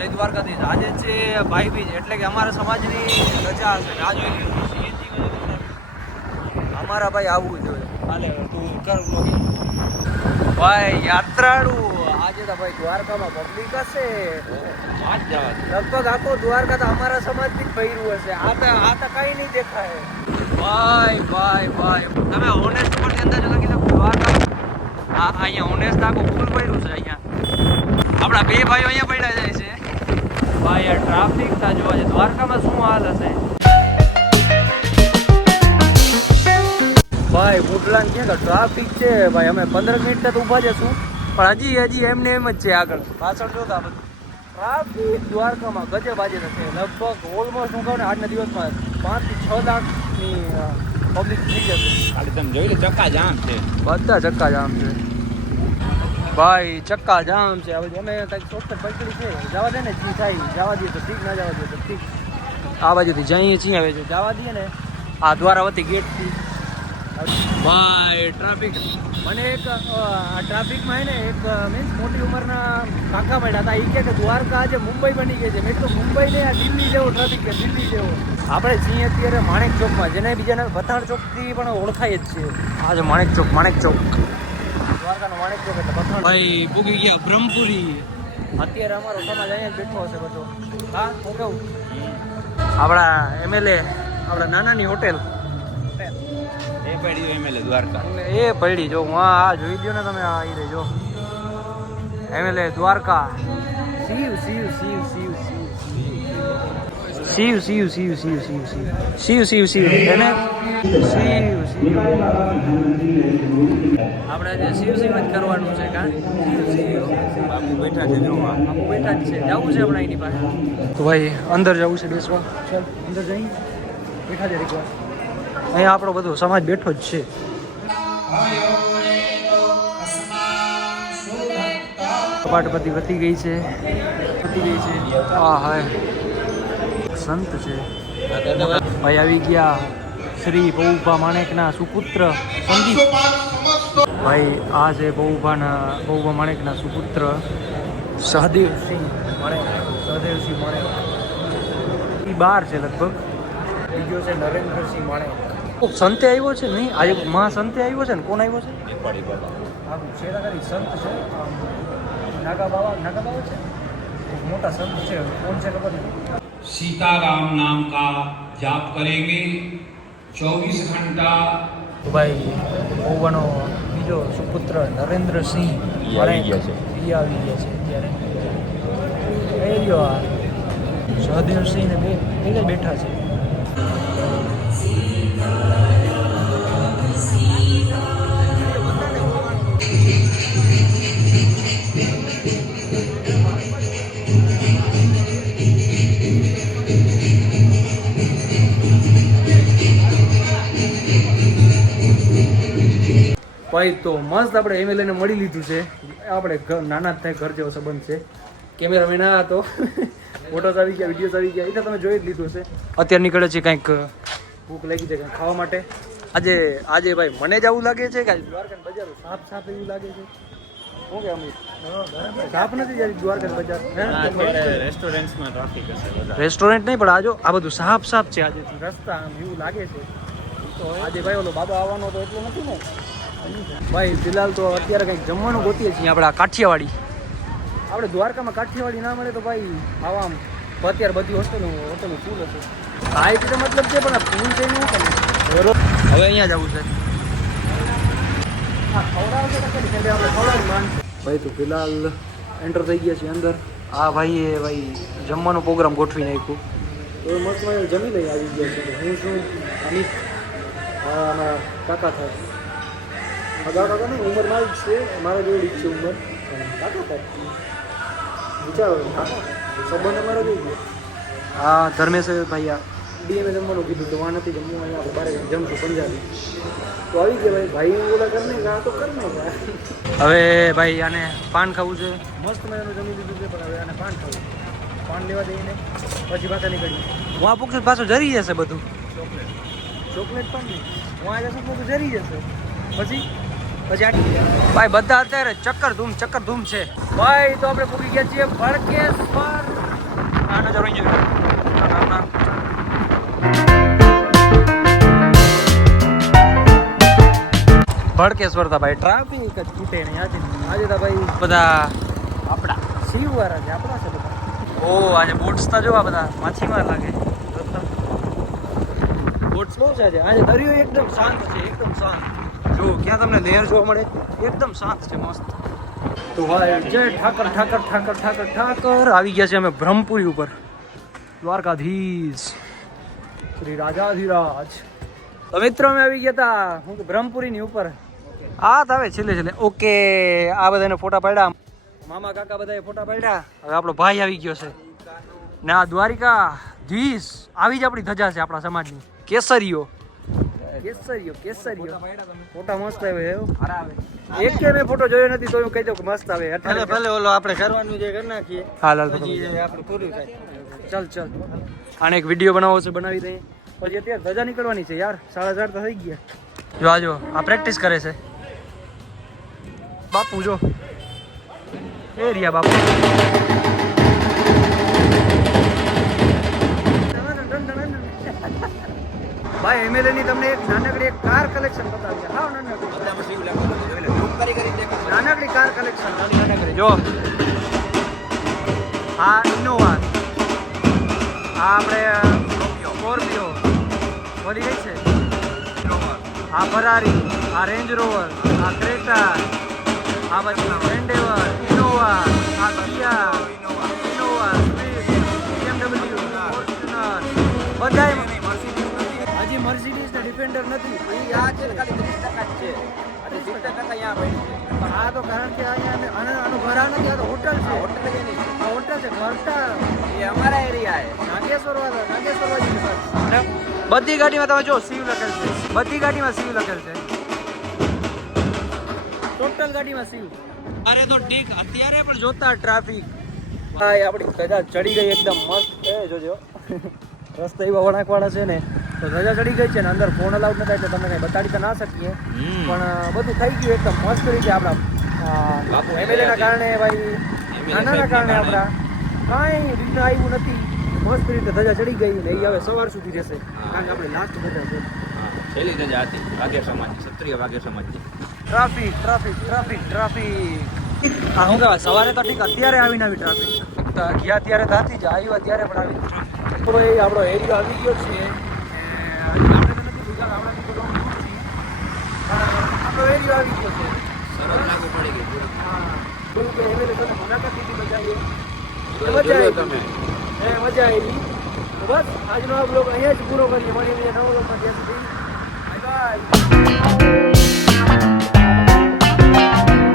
જય દ્વારકાધીશ. આજે છે ભાઈ બીજ એટલે કે અમારા સમાજની રજા હશે આ જોઈ લીધું અમારા ભાઈ આવવું જોઈએ હાલે તું કર ભાઈ યાત્રાળુ. આજે તો ભાઈ દ્વારકામાં પબ્લિક હશે. લગભગ આખો દ્વારકા તો અમારા સમાજથી જ ભર્યું હશે. આ તો આ તો કઈ નહીં દેખાય. ભાઈ ભાઈ ભાઈ. તમે ઓનેસ્ટ પણ અંદર લખી લો દ્વારકા આ અહીંયા ઓનેસ્ટ આખું ફૂલ ભર્યું છે અહીંયા. આપણા બે ભાઈઓ અહીંયા પડ્યા જાય છે. ભાઈ આ ટ્રાફિક તા જોવા છે. દ્વારકામાં શું હાલ હશે? ભાઈ મુડલાન કે ટ્રાફિક છે. ભાઈ અમે પંદર મિનિટ તો ઊભા જશું પણ હજી હજી એમને એમ જ છે આગળ. પાછળ જોતા બધું. ટ્રાફિક દ્વારકામાં ગજે બાજે થશે. લગભગ ઓલમોસ્ટ હું કહું ને આજના દિવસમાં પાંચથી છ લાખની પબ્લિક થઈ જશે. ખાલી તમે જોઈ લે ચક્કા જામ છે. બધા ચક્કા જામ છે. ભાઈ, ચક્કા જામ છે. હવે અમે કંઈક શોર્ટકટ પકડી છે. જવા દે ને, જી થાય. જવા દઈએ તો ઠીક, ના જવા દઈએ તો ઠીક. આ બાજુથી જઈએ છીએ હવે. જો જવા દઈએ ને, આ દ્વારાવતી ગેટથી. ભાઈ, ટ્રાફિક. મને એક આ ટ્રાફિકમાં ને, એક મીન્સ મોટી ઉંમરના કાકા મળ્યા હતા. એ કહે કે દ્વારકા આજે મુંબઈ બની ગઈ છે. મેં તો મુંબઈ ને આ દિલ્હી જેવો ટ્રાફિક કે દિલ્હી જેવો. આપણે છીએ અત્યારે માણેક ચોકમાં. જેને બીજાને બથાણ ચોકથી પણ ઓળખાય જ છે. આજે માણેક ચોક માણેક ચોક. ભાઈ પૂગી ગયા બ્રહ્મપુરી. અત્યારે અમારો સમાજ અહીંયા બેઠો હશે બધો. હા હું કહું? આપણા એમએલએ આપણા નાનાની હોટેલ. એ પડી એમએલએ દ્વારકા. એ પડી. જો હું આ જોઈ લ્યો ને તમે આ ઈ જો MLA Dwarka. See you, see you, see you, see you, see you, see you. See you, see you, see you. And then, see you, see you. આપણે આજે સીયુ સીયુ જ કરવાનું છે કા? સીયુ સીયુ બાપુ બેઠા છે જો બાપુ બેઠા જ છે. જવું છે હમણાં એની પાસે? તો ભાઈ અંદર જવું છે બેસવા. ચાલ અંદર જઈ. બેઠા છે એક વાર. અહીંયા આપણો બધો સમાજ બેઠો જ છે. કપાટપતિ વધી ગઈ છે. વધી ગઈ છે. આ હાય સંત છે. ભાઈ આવી ગયા શ્રી બહુભા માણેકના સુપુત્ર સંદીપ ભાઈ આ છે બહુભાના બહુભા માણેકના સુપુત્ર. સહદેવસિંહ માણેક સહદેવસિંહ માણેક. એ બાર છે લગભગ. બીજો છે નરેન્દ્રસિંહ માણેક. સંતે આવ્યો છે નહીં? આજે મા સંતે આવ્યો છે ને? કોણ આવ્યો છે? બાબા. સંત છે. નાગા બાવા નાગા બાવા છે? મોટા સંત છે. કોણ છે ખબર નહીં? सीताराम नाम का जाप करेंगे 24 घंटा તો ભાઈ બહુવાનો બીજો સુપુત્ર નરેન્દ્રસિંહ ઈ આવી ગયા છે. ઈ આવી ગયા છે અત્યારે એ રહ્યો આ સહદેવસિંહ ને બે એક જ બેઠા છે ભાઈ તો મસ્ત આપણે એમએલએને મળી લીધું છે. આપણે ઘર નાના જ થાય ઘર જેવો સંબંધ છે. કેમેરામેન આ હતો ફોટોસ આવી ગયા વિડીયોઝ આવી ગયા. એ તો તમે જોઈ જ લીધું છે અત્યારે નીકળે છે કંઈક ભૂખ લાગી છે કંઈક ખાવા માટે. આજે આજે ભાઈ મને જ આવું લાગે છે કે આજે દ્વારકા બજાર સાફ સાફ એવું લાગે છે? શું કે અમિત? સાફ નથી જ્યારે દ્વારકા બજાર? રેસ્ટોરન્ટ્સમાં ટ્રાફિક હશે રેસ્ટોરન્ટ નહીં પણ આજો આ બધું સાફ સાફ છે આજે. રસ્તા આમ એવું લાગે છે. તો આજે ભાઈ ઓલો બાબા આવવાનો તો એટલો નથી ને? ભાઈ, ફિલહાલ તો અત્યારે કંઈક જમવાનું ગોતીએ છીએ આપણે કાઠિયાવાડી. આપણે દ્વારકામાં કાઠિયાવાડી ના મળે તો ભાઈ આવા આમ અત્યારે બધી હોસ્ટેલ હોટેલ ફૂલ હતું હાઈટ તો મતલબ છે, પણ ફૂલ થઈ નહીં હવે અહીંયા ખવડાવવાનું માન છે. ભાઈ, તો ફિલહાલ એન્ટર થઈ ગયા છીએ અંદર. આ ભાઈએ ભાઈ જમવાનો પ્રોગ્રામ ગોઠવી નાખ્યું. તો મસ્ત જમી લઈ આવી ગયા છે. હું શું અમિત. કાકા થાય અગાઉ કાકા નહીં ઉંમર મારી જ છે મારા જેવી છે ઉંમર. કાકા કાકા વિચારો કાકા સંબંધ અમારા જેવું છે? હા ધર્મેશ ભાઈ આ. ડીએમએ જમવાનું કીધું તો આ નથી જમવું અહીંયા આપણે બારે જમશું પંજાબી. તો આવી ગયા ભાઈ ભાઈ બોલા કરને કા તો કરને કા હવે ભાઈ આને પાન ખાવું છે. મસ્ત મજાનું જમી લીધું છે પણ હવે આને પાન ખાવું પાન લેવા દઈને પછી પાછા નીકળી હું આ પૂછું પાછું જરી જશે બધું. ચોકલેટ. ચોકલેટ પણ નહીં. હું આ જશું બધું જરી જશે. પછી? આ- ભાઈ, બધા અત્યારે ચક્કર ધૂમ ચક્કર ધૂમ છે. ભાઈ, તો આપણે પૂકી ગયા છીએ ભડકેશ્વર આ નજર ભડકેશ્વર તા ભાઈ ટ્રાફિક જ તૂટે નહીં. આજે આજે તા ભાઈ બધા આપણા શિવ વાળા છે, આપણા છે બધા. ઓ, આજે બોટ્સ તા જોવા બધા માછીમાર લાગે. બોટ્સ બહુ છે આજે. આજે દરિયો એકદમ શાંત છે, એકદમ શાંત. જો, ક્યાં તમને લહેર જોવા મળે? એકદમ શાંત છે, મસ્ત. તો ભાઈ જય ઠાકર ઠાકર ઠાકર ઠાકર ઠાકર. આવી ગયા છે અમે બ્રહ્મપુરી ઉપર. દ્વારકાધીશ. શ્રી રાજાધિરાજ. તો મિત્રો, અમે આવી ગયા હતા હું બ્રહ્મપુરીની ઉપર. આ તો છેલ્લે છેલ્લે. ઓકે, આ બધાને ફોટા પાડ્યા. મામા, કાકા બધાએ ફોટા પાડ્યા. હવે આપણો ભાઈ આવી ગયો છે. ને દ્વારિકા ધીસ આવી જ આપણી ધજા છે આપણા સમાજની. કેસરીઓ. કેસરીઓ કેસરીયો ફોટા મસ્ત આવે હે. એક કે મેં ફોટો જોયો નથી તો હું કહી દઉં કે મસ્ત આવે એટલે ભલે ઓલો આપણે કરવાનું જે કરી નાખીએ હા લાલ પછી આપણું પૂરું થાય. ચાલ ચાલ. આને એક વીડિયો બનાવો છે બનાવી દઈએ. પછી અત્યારે ધજા નીકળવાની છે યાર. સાડા ચાર તો થઈ ગયા. જો આ જો આ પ્રેક્ટિસ કરે છે. બાપુ જો. એ રહ્યા બાપુ. ભાઈ એમએલએ ની તમને એક નાનકડી એક કાર કલેક્શન બતાવી હાવ નાનકડી. કાર કલેક્શન નાની નાનકડી જો. આ ઇનોવા. આ આપણે સ્કોર્પિયો. ફરી ગઈ છે? આ ફરારી, આ રેન્જ રોવર, આ ક્રેટા, આ પછી એન્ડેવર, ઇનોવા, આ Kia, Innova, Swift, BMW, Fortuner. બધાય મર્સિડીઝ ને ડિફેન્ડર નથી. અહીં આ છે પણ આ તો કારણ કે અહીંયા આનું ઘર નથી આ તો હોટલ છે. આ હોટલ છે ઘરટા. અમારા એરિયા નાગેશ્વર વાળા નાગેશ્વર વાળા બધી ગાડીમાં તમે જો શિવ લખેલ છે. બધી ગાડીમાં શિવ લખેલ છે. ટોટલ ગાડીમાં શિવ. અરે તો ઠીક અત્યારે પણ જોતા ટ્રાફિક હા એ આપણી ધજા ચડી ગઈ એકદમ મસ્ત. એ જોજો. રસ્તા એવા વળાંકવાળા છે ને. તો ધજા ચડી ગઈ છે ને અંદર ફોન અલાઉડ નતા એટલે તમને કઈ બતાડી તો ના શકીએ. પણ બધું થઈ ગયું એકદમ મસ્ત રીતે આપણા બાપુ એમએલએ ના કારણે ભાઈ નાના કારણે આપણા કાંઈ રીતના આવ્યું નથી. મસ્ત રીતે ધજા ચડી ગઈ ને એ હવે સવાર સુધી રહેશે. કારણ કે આપણે લાસ્ટ ધજા છે. છેલ્લી ધજા હતી વાઘેર સમાજ ક્ષત્રિય વાઘેર સમાજની. Traffic traffic traffic traffic. હા હું કહેવાય? સવારે તો ઠીક અત્યારે આવીને આવી ટ્રાફિક. ફક્ત ગયા ત્યારે તો હતી જ આવ્યા ત્યારે પણ આવી. થોડો એ આપણો એરિયો આવી ગયો છે. મજા આવી મજા આવી તમે હે મજા આવી બસ, આજનો આ બ્લોગ અહીંયા જ પૂરો કરીએ. મળીને નવો લોકો જ્યાં સુધી.